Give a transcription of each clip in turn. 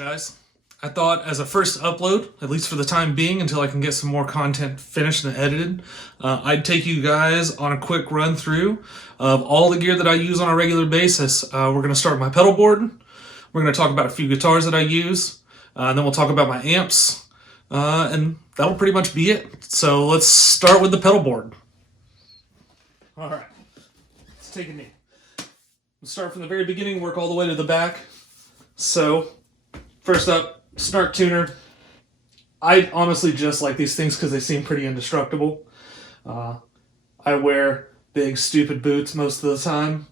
guys. I thought as a first upload, at least for the time being, until I can get some more content finished and edited, I'd take you guys on a quick run through of all the gear that I use on a regular basis. We're going to start with my pedal board. We're going to talk about a few guitars that I use. And then we'll talk about my amps. And that'll pretty much be it. So let's start with the pedal board. All right. Let's take a knee. We'll start from the very beginning, work all the way to the back. So, first up, Snark Tuner. I honestly just like these things because they seem pretty indestructible. I wear big, stupid boots most of the time.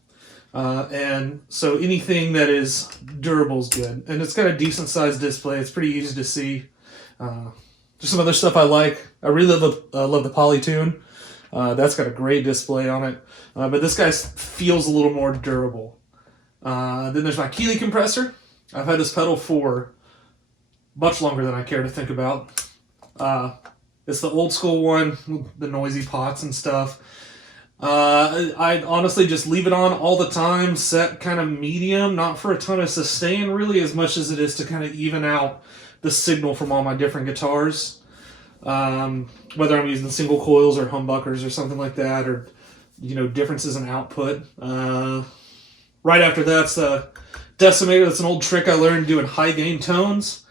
And so anything that is durable is good. And it's got a decent sized display. It's pretty easy to see. Just some other stuff I like. I really love the Polytune. That's got a great display on it. But this guy feels a little more durable. Then there's my Keeley compressor. I've had this pedal for much longer than I care to think about. It's the old school one, with the noisy pots and stuff. I honestly just leave it on all the time, set kind of medium, not for a ton of sustain really, as much as it is to kind of even out the signal from all my different guitars. Whether I'm using single coils or humbuckers or something like that, or differences in output. Right after that's the Decimator. That's an old trick I learned doing high gain tones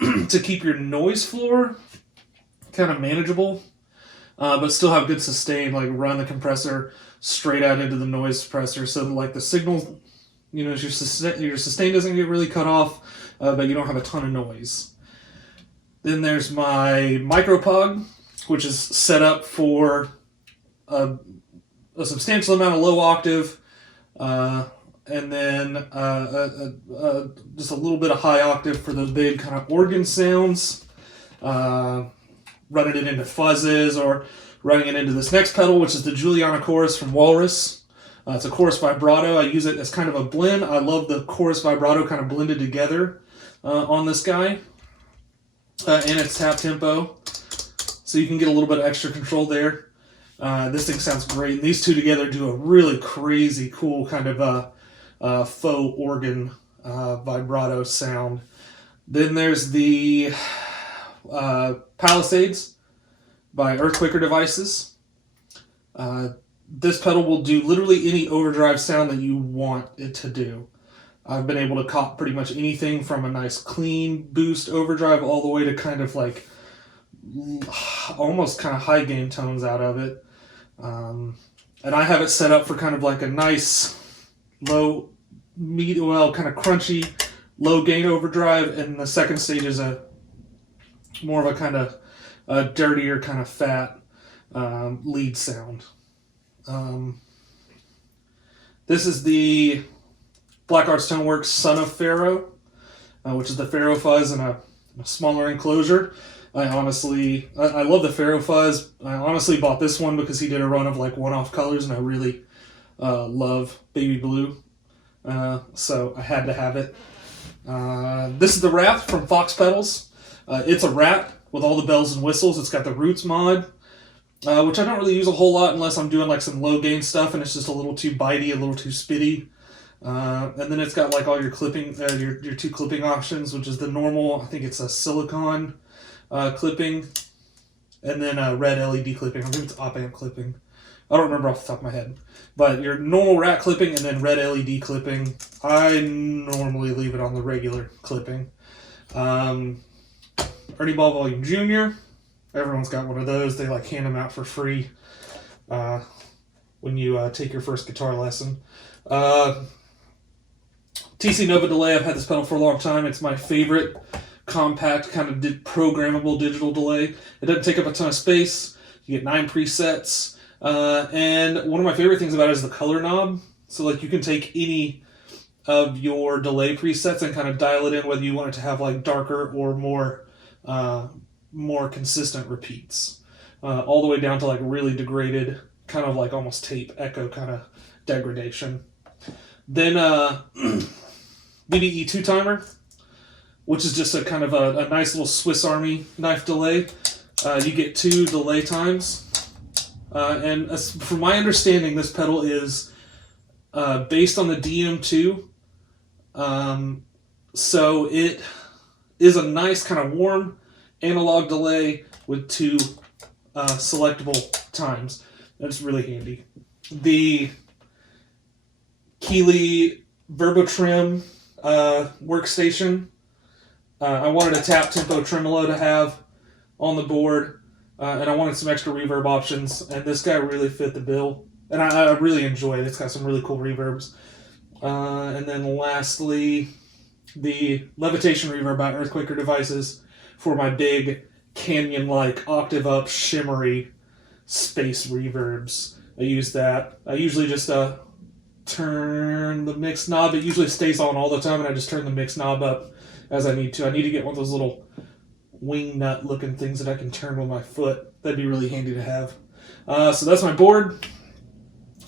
to keep your noise floor kind of manageable, but still have good sustain. Like run the compressor straight out into the noise suppressor, so that, like the signal, your sustain doesn't get really cut off, but you don't have a ton of noise. Then there's my Micropog, which is set up for a substantial amount of low octave, and then just a little bit of high octave for those big kind of organ sounds. Running it into fuzzes or running it into this next pedal, which is the Juliana Chorus from Walrus. It's a chorus vibrato. I use it as kind of a blend. I love the chorus vibrato kind of blended together on this guy. And it's tap tempo, so you can get a little bit of extra control there. This thing sounds great. And these two together do a really crazy, cool kind of faux organ vibrato sound. Then there's the Palisades by Earthquaker Devices. This pedal will do literally any overdrive sound that you want it to do. I've been able to cop pretty much anything from a nice clean boost overdrive all the way to kind of like almost kind of high gain tones out of it. And I have it set up for kind of like a nice low, kind of crunchy, low gain overdrive, and the second stage is a more of a kind of a dirtier, kind of fat lead sound. This is the Black Arts Toneworks Son of Pharaoh, which is the Pharaoh Fuzz in a smaller enclosure. I love the Pharaoh Fuzz. I honestly bought this one because he did a run of like one-off colors, and I really love baby blue. So I had to have it. This is the Wrath from Fox Pedals. It's a Rat with all the bells and whistles. It's got the Roots mod, which I don't really use a whole lot unless I'm doing like some low gain stuff and it's just a little too bitey, a little too spitty. And then it's got like all your clipping, your two clipping options, which is the normal, I think it's a silicone clipping, and then a red LED clipping. I think it's op-amp clipping. I don't remember off the top of my head. But your normal rat clipping and then red LED clipping. I normally leave it on the regular clipping. Ernie Ball Volume Jr. Everyone's got one of those. They like hand them out for free when you take your first guitar lesson. TC Nova Delay. I've had this pedal for a long time. It's my favorite compact kind of programmable digital delay. It doesn't take up a ton of space. You get 9 presets. And one of my favorite things about it is the color knob. So like you can take any of your delay presets and kind of dial it in whether you want it to have like darker or more consistent repeats. All the way down to like really degraded, kind of like almost tape echo kind of degradation. Then BDE 2-timer, which is just a kind of a nice little Swiss Army knife delay. You get 2 delay times. And from my understanding, this pedal is based on the DM2. So it is a nice kind of warm analog delay with two selectable times. That's really handy. The Keeley VerboTrim workstation. I wanted a tap tempo tremolo to have on the board, and I wanted some extra reverb options, and this guy really fit the bill. And I really enjoy it. It's got some really cool reverbs. And then lastly, the Levitation Reverb by Earthquaker Devices for my big canyon-like octave up shimmery space reverbs. I use that. I usually just turn the mix knob. It usually stays on all the time, and I just turn the mix knob up as I need to. I need to get one of those little wing nut looking things that I can turn with my foot. That'd be really handy to have. So that's my board.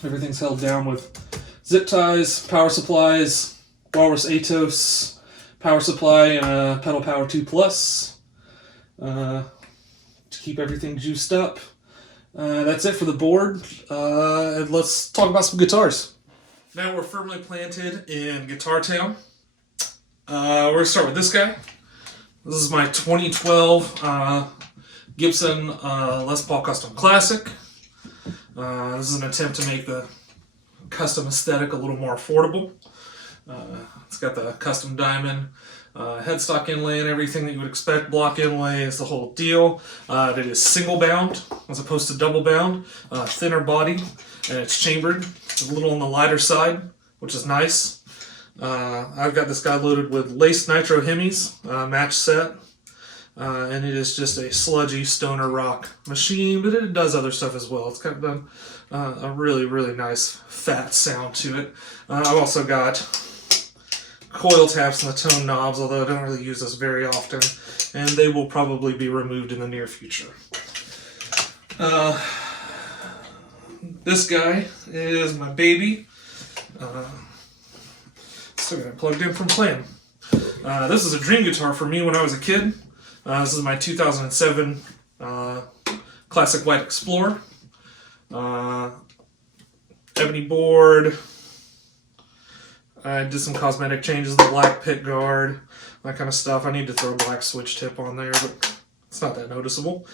Everything's held down with zip ties, power supplies, Walrus Atos power supply, and Pedal Power 2 Plus to keep everything juiced up. That's it for the board. And let's talk about some guitars. Now we're firmly planted in Guitar Town. We're going to start with this guy. This is my 2012 Gibson Les Paul Custom Classic. This is an attempt to make the custom aesthetic a little more affordable. It's got the custom diamond headstock inlay and everything that you would expect. Block inlay is the whole deal. It is single bound as opposed to double bound. Thinner body, and it's chambered. It's a little on the lighter side, which is nice. I've got this guy loaded with laced nitro Hemis, match set. And it is just a sludgy stoner rock machine, but it does other stuff as well. It's got a really, really nice fat sound to it. I've also got coil taps and the tone knobs, although I don't really use this very often, and they will probably be removed in the near future. This guy is my baby. Still got it plugged in from playing. This is a dream guitar for me when I was a kid. This is my 2007 Classic White Explorer. Ebony board. I did some cosmetic changes, the black pick guard, that kind of stuff. I need to throw a black switch tip on there, but it's not that noticeable.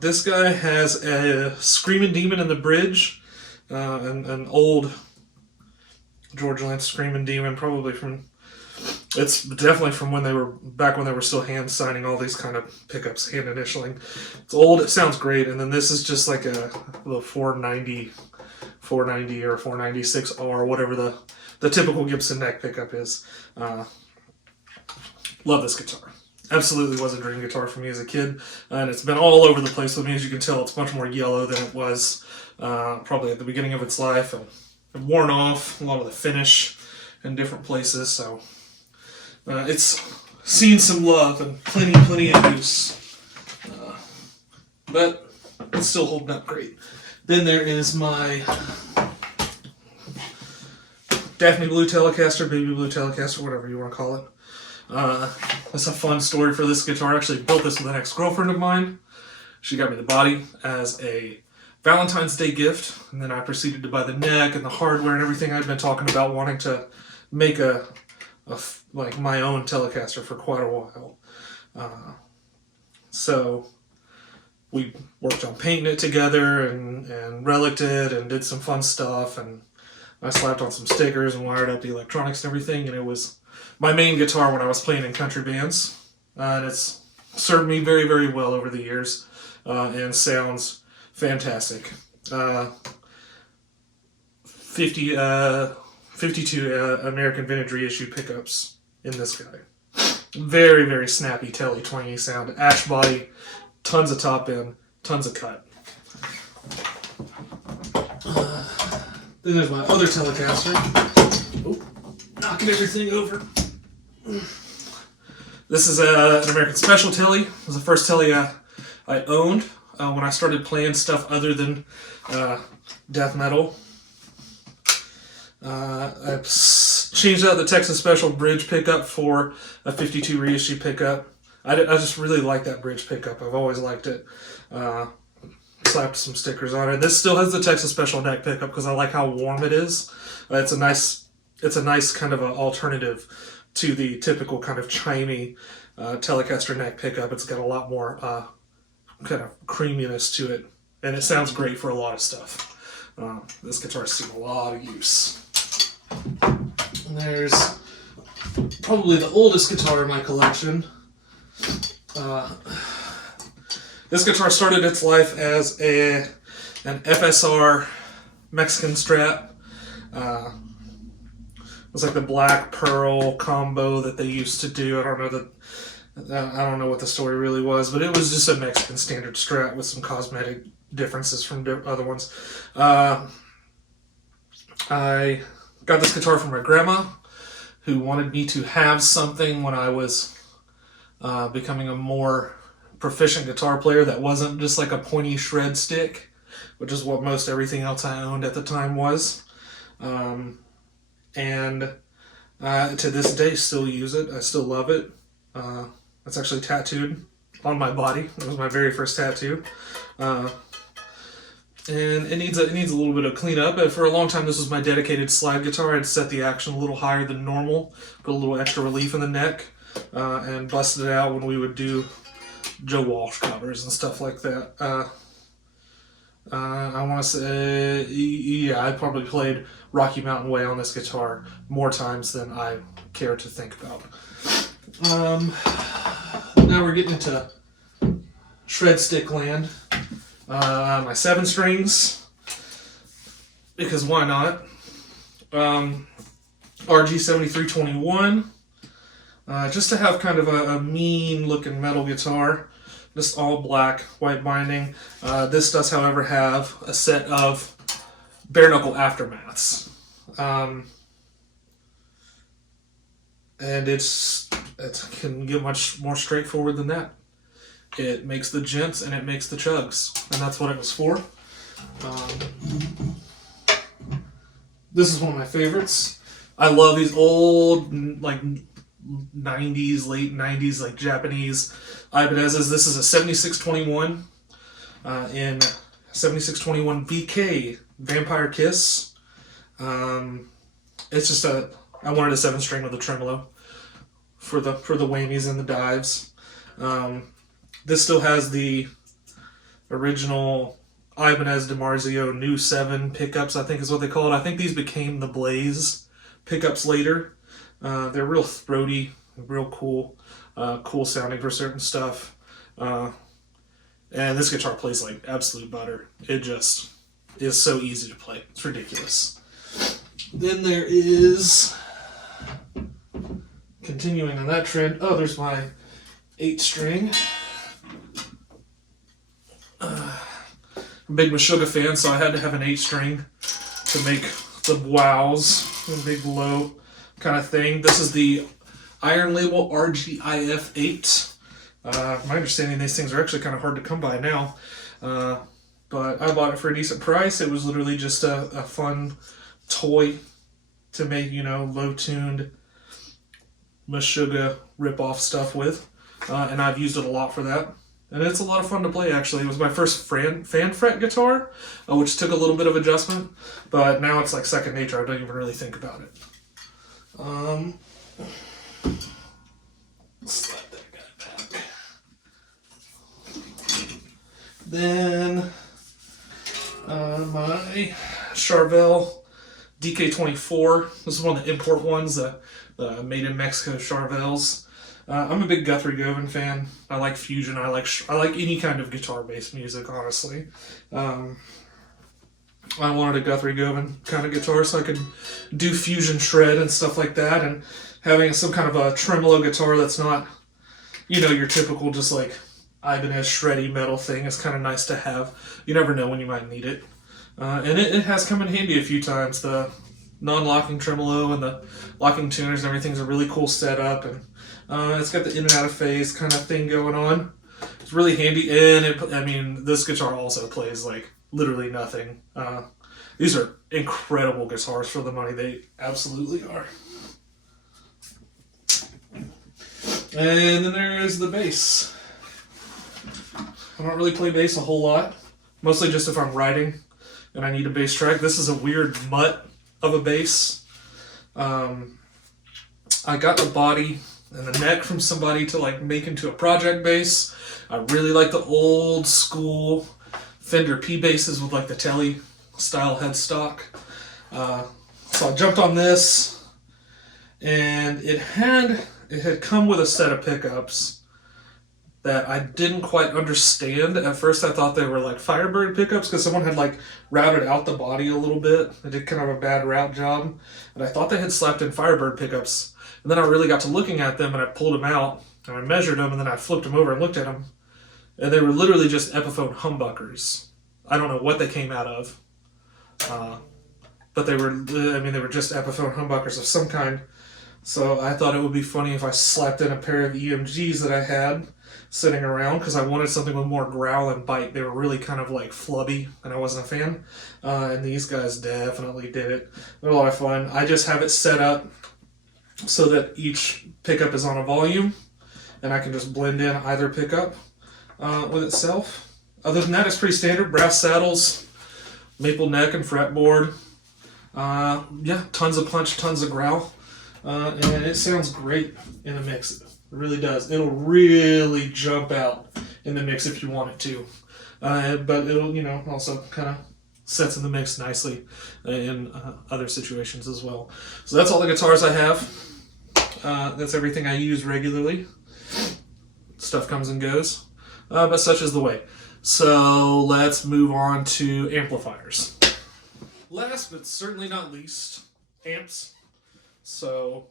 This guy has a Screaming Demon in the bridge, an old George Lynch Screaming Demon, probably from... It's definitely from when they were back when they were still hand signing all these kind of pickups, hand initialing. It's old, it sounds great, and then this is just like a little 490 or 496R, whatever the typical Gibson neck pickup is. Love this guitar. Absolutely was a dream guitar for me as a kid, and it's been all over the place with me. As you can tell, it's much more yellow than it was probably at the beginning of its life, and it worn off a lot of the finish in different places, so it's seen some love and plenty of use, but it's still holding up great. Then there is my Daphne Blue Telecaster, Baby Blue Telecaster, whatever you want to call it. That's a fun story for this guitar. I actually built this with an ex-girlfriend of mine. She got me the body as a Valentine's Day gift, and then I proceeded to buy the neck and the hardware and everything. I'd been talking about wanting to make like my own Telecaster for quite a while. So we worked on painting it together and reliced it and did some fun stuff, and I slapped on some stickers and wired up the electronics and everything, and it was my main guitar when I was playing in country bands, and it's served me very, very well over the years, and sounds fantastic. 52 American Vintage reissue pickups in this guy. Very, very snappy, telly, twangy sound. Ash body, tons of top end, tons of cut. Then there's my other Telecaster. Oh, knocking everything over. This is an American Special telly. It was the first telly I owned when I started playing stuff other than death metal. I changed out the Texas Special bridge pickup for a 52 reissue pickup. I just really like that bridge pickup. I've always liked it. Slapped some stickers on it. This still has the Texas Special neck pickup because I like how warm it is. It's a nice kind of an alternative to the typical kind of chimey Telecaster neck pickup. It's got a lot more kind of creaminess to it, and it sounds great for a lot of stuff. This guitar's seen a lot of use. And there's probably the oldest guitar in my collection. This guitar started its life as an FSR Mexican Strat. It was like the black pearl combo that they used to do. I don't know what the story really was, but it was just a Mexican standard Strat with some cosmetic differences from other ones. I got this guitar from my grandma, who wanted me to have something when I was becoming a more proficient guitar player that wasn't just like a pointy shred stick, which is what most everything else I owned at the time was. And to this day, still use it. I still love it. It's actually tattooed on my body. It was my very first tattoo. And it needs a little bit of cleanup. But for a long time, this was my dedicated slide guitar. I'd set the action a little higher than normal, put a little extra relief in the neck, and busted it out when we would do Joe Walsh covers and stuff like that. I want to say, yeah, I probably played Rocky Mountain Way on this guitar more times than I care to think about. Now we're getting into shred stick land. My 7 strings, because why not? RG7321, just to have kind of a mean looking metal guitar, just all black, white binding. This does, however, have a set of bare knuckle aftermaths, and it can get much more straightforward than that. It makes the gents and it makes the chugs, and that's what it was for. This is one of my favorites. I love these old, like 90s, late 90s, like Japanese Ibanez's. This is a 7621 in 7621 VK Vampire Kiss. It's just I wanted a 7-string with a tremolo for the whammies and the dives. This still has the original Ibanez DiMarzio new 7 pickups, I think is what they call it. I think these became the Blaze pickups later. They're real throaty, real cool, cool sounding for certain stuff. And this guitar plays like absolute butter. It just is so easy to play. It's ridiculous. Then there is, continuing on that trend, there's my 8-string. I'm a big Meshuggah fan, so I had to have an 8-string to make the wows, the big low kind of thing. This is the Iron Label RGIF8. My understanding, these things are actually kind of hard to come by now, but I bought it for a decent price. It was literally just a fun toy to make, low-tuned Meshuggah rip-off stuff with, and I've used it a lot for that. And it's a lot of fun to play, actually. It was my first fan fret guitar, which took a little bit of adjustment, but now it's like second nature. I don't even really think about it. Slide that guy back. Then my Charvel DK24. This is one of the import ones, the made in Mexico Charvels. I'm a big Guthrie Govan fan. I like fusion. I like any kind of guitar-based music, honestly. I wanted a Guthrie Govan kind of guitar so I could do fusion shred and stuff like that, and having some kind of a tremolo guitar that's not, your typical just like Ibanez shreddy metal thing is kind of nice to have. You never know when you might need it. And it has come in handy a few times. The non-locking tremolo and the locking tuners and everything's a really cool setup, and it's got the in and out of phase kind of thing going on. It's really handy, and this guitar also plays like literally nothing. These are incredible guitars for the money. They absolutely are. And then there's the bass. I don't really play bass a whole lot, mostly just if I'm writing and I need a bass track. This is a weird mutt of a bass. I got the body and the neck from somebody to like make into a project bass. I really like the old school Fender P basses with like the Telly style headstock. So I jumped on this, and it had come with a set of pickups that I didn't quite understand. At first I thought they were like Firebird pickups because someone had like routed out the body a little bit. They did kind of a bad route job. And I thought they had slapped in Firebird pickups. And then I really got to looking at them, and I pulled them out and I measured them, and then I flipped them over and looked at them. And they were literally just Epiphone humbuckers. I don't know what they came out of. But they were just Epiphone humbuckers of some kind. So I thought it would be funny if I slapped in a pair of EMGs that I had sitting around, because I wanted something with more growl and bite. They were really kind of like flubby, and I wasn't a fan. And these guys definitely did it. They're a lot of fun. I just have it set up so that each pickup is on a volume, and I can just blend in either pickup with itself. Other than that, it's pretty standard. Brass saddles, maple neck and fretboard. Yeah, tons of punch, tons of growl. And it sounds great in a mix. It really does. It'll really jump out in the mix if you want it to. But it'll, also kind of sets in the mix nicely in other situations as well. So that's all the guitars I have. That's everything I use regularly. Stuff comes and goes. But such is the way. So let's move on to amplifiers. Last but certainly not least, amps. So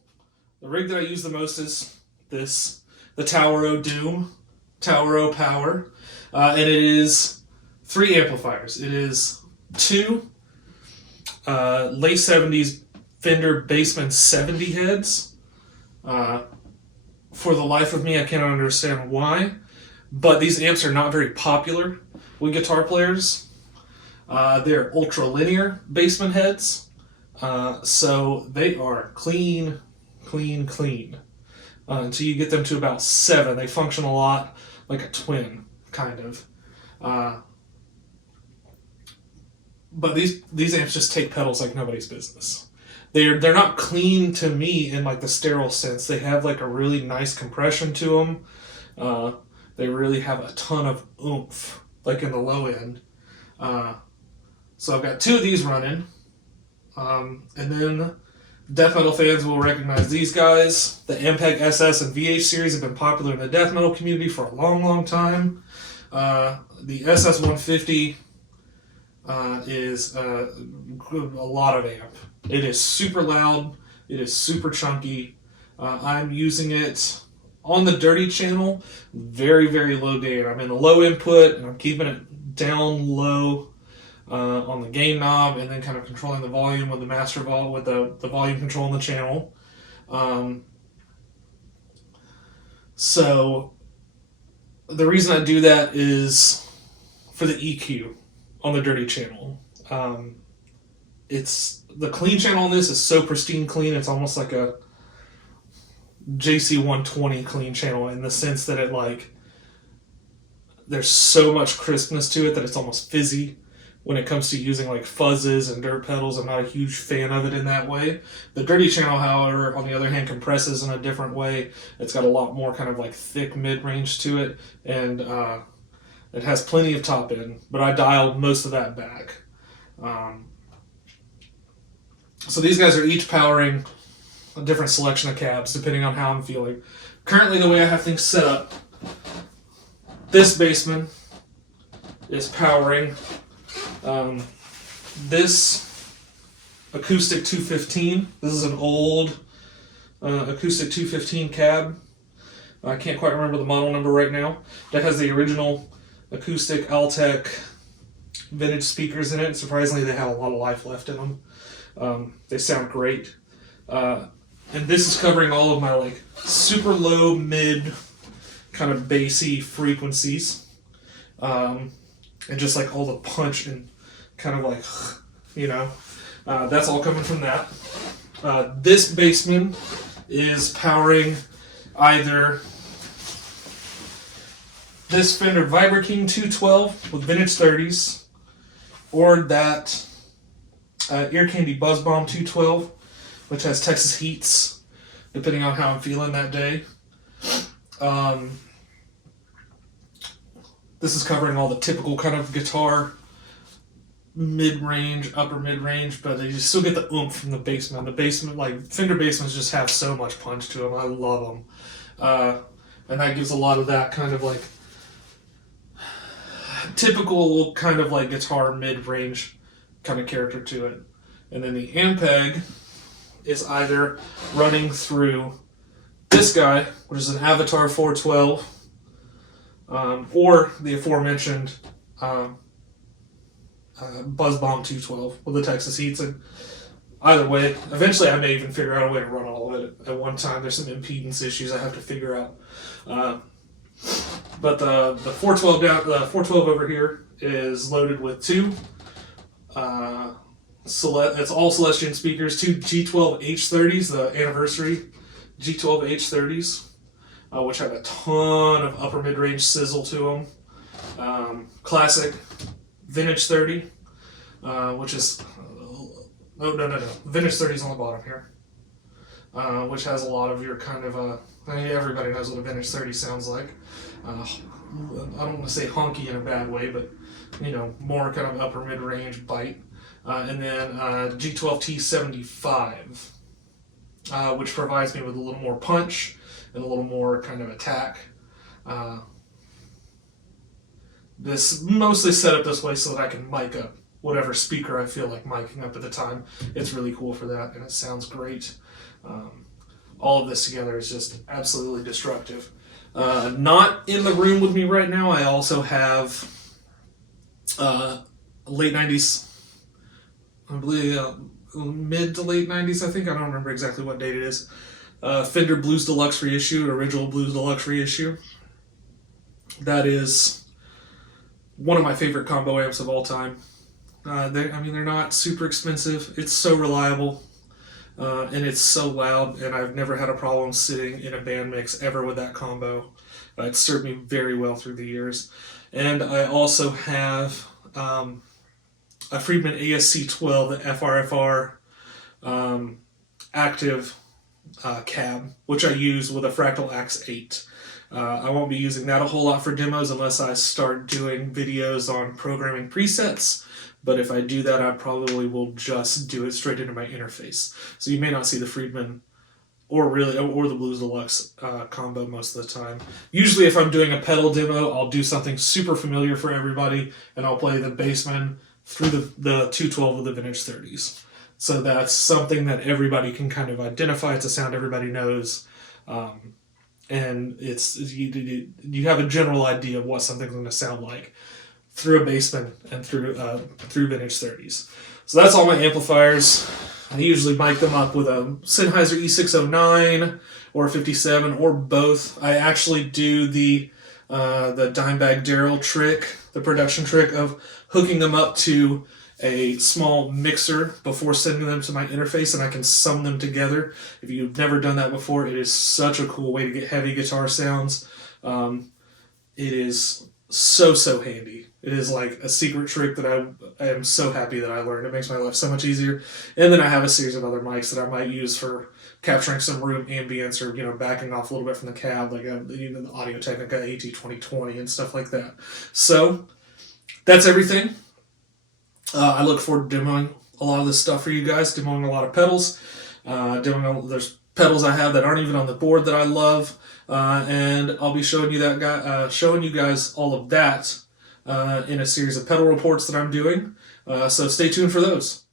the rig that I use the most is this, the Tower-O Doom, Tower-O Power, and it is 3 amplifiers. It is 2 late 70s Fender Bassman 70 heads. For the life of me, I cannot understand why, but these amps are not very popular with guitar players. They're ultra-linear Bassman heads. So they are clean. Until you get them to about 7. They function a lot like a twin, kind of. But these amps just take pedals like nobody's business. They're not clean to me in like the sterile sense. They have like a really nice compression to them. They really have a ton of oomph, like in the low end. So I've got 2 of these running. And then death metal fans will recognize these guys. The Ampeg SS and VH series have been popular in the death metal community for a long time. The SS 150 is a lot of amp. It is super loud. It is super chunky. I'm using it on the dirty channel, very low gain. I'm in the low input, and I'm keeping it down low on the gain knob, and then kind of controlling the volume with the master with the volume control in the channel. So the reason I do that is for the EQ on the dirty channel. It's the clean channel on this is so pristine clean. It's almost like a JC 120 clean channel in the sense that it there's so much crispness to it that it's almost fizzy. When it comes to using like fuzzes and dirt pedals, I'm not a huge fan of it in that way. The dirty channel, however, on the other hand, compresses in a different way. It's got a lot more kind of like thick mid-range to it, and it has plenty of top end, but I dialed most of that back. So these guys are each powering a different selection of cabs depending on how I'm feeling. Currently, the way I have things set up, this Bassman is powering this acoustic 215. This is an old acoustic 215 cab. I can't quite remember the model number right now. That has the original acoustic Altec vintage speakers in it. Surprisingly, they have a lot of life left in them. They sound great. And this is covering all of my like super low, mid, kind of bassy frequencies. And just like all the punch and kind of like, that's all coming from that. This Bassman is powering either this Fender Vibra King 212 with vintage 30s, or that Ear Candy Buzz Bomb 212, which has Texas Heats, depending on how I'm feeling that day. Um, this is covering all the typical kind of guitar mid-range, upper mid-range, but you still get the oomph from the Bassman. The Bassman, like Fender Bassmans, just have so much punch to them. I love them, and that gives a lot of that kind of like typical kind of like guitar mid-range kind of character to it. And then the Ampeg is either running through this guy, which is an Avatar 412, or the aforementioned Buzz Bomb 212 with the Texas heatsink. Either way, eventually I may even figure out a way to run all of it at one time. There's some impedance issues I have to figure out. But the 412 down, the 412 over here is loaded with two. It's all Celestion speakers, two G12 H30s, the anniversary G12 H30s, which have a ton of upper mid-range sizzle to them. Classic Vintage 30, which is Vintage 30 is on the bottom here, which has a lot of your kind of I mean, everybody knows what a Vintage 30 sounds like. I don't want to say honky in a bad way, but you know, more kind of upper mid-range bite. And then G12 T75, which provides me with a little more punch and a little more kind of attack. This mostly set up this way so that I can mic up whatever speaker I feel like miking up at the time. It's really cool for that, and it sounds great. All of this together is just absolutely destructive. Not in the room with me right now, I also have late 90s, I believe mid to late 90s, I think. I don't remember exactly what date it is. Fender Blues Deluxe reissue, original Blues Deluxe reissue. That is one of my favorite combo amps of all time. They're not super expensive. It's so reliable, and it's so loud, and I've never had a problem sitting in a band mix ever with that combo. It's served me very well through the years. And I also have a Friedman ASC12, the FRFR active cab, which I use with a Fractal Axe 8. I won't be using that a whole lot for demos unless I start doing videos on programming presets, but if I do that, I probably will just do it straight into my interface. So you may not see the Friedman or the Blues Deluxe combo most of the time. Usually if I'm doing a pedal demo, I'll do something super familiar for everybody, and I'll play the Bassman through the 212 with the Vintage 30s. So that's something that everybody can kind of identify. It's a sound everybody knows. And it's you have a general idea of what something's going to sound like through a Bassman and through Vintage 30s. So that's all my amplifiers. I usually mic them up with a Sennheiser E609 or a 57 or both. I actually do the Dimebag Daryl trick, the production trick of hooking them up to a small mixer before sending them to my interface, and I can sum them together. If you've never done that before, it is such a cool way to get heavy guitar sounds. It is so handy. It is like a secret trick that I am so happy that I learned. It makes my life so much easier. And then I have a series of other mics that I might use for capturing some room ambience or, you know, backing off a little bit from the cab, like the Audio-Technica AT2020 and stuff like that. So that's everything. I look forward to demoing a lot of this stuff for you guys, demoing a lot of pedals. There's pedals I have that aren't even on the board that I love, and I'll be showing you showing you guys all of that in a series of pedal reports that I'm doing. So stay tuned for those.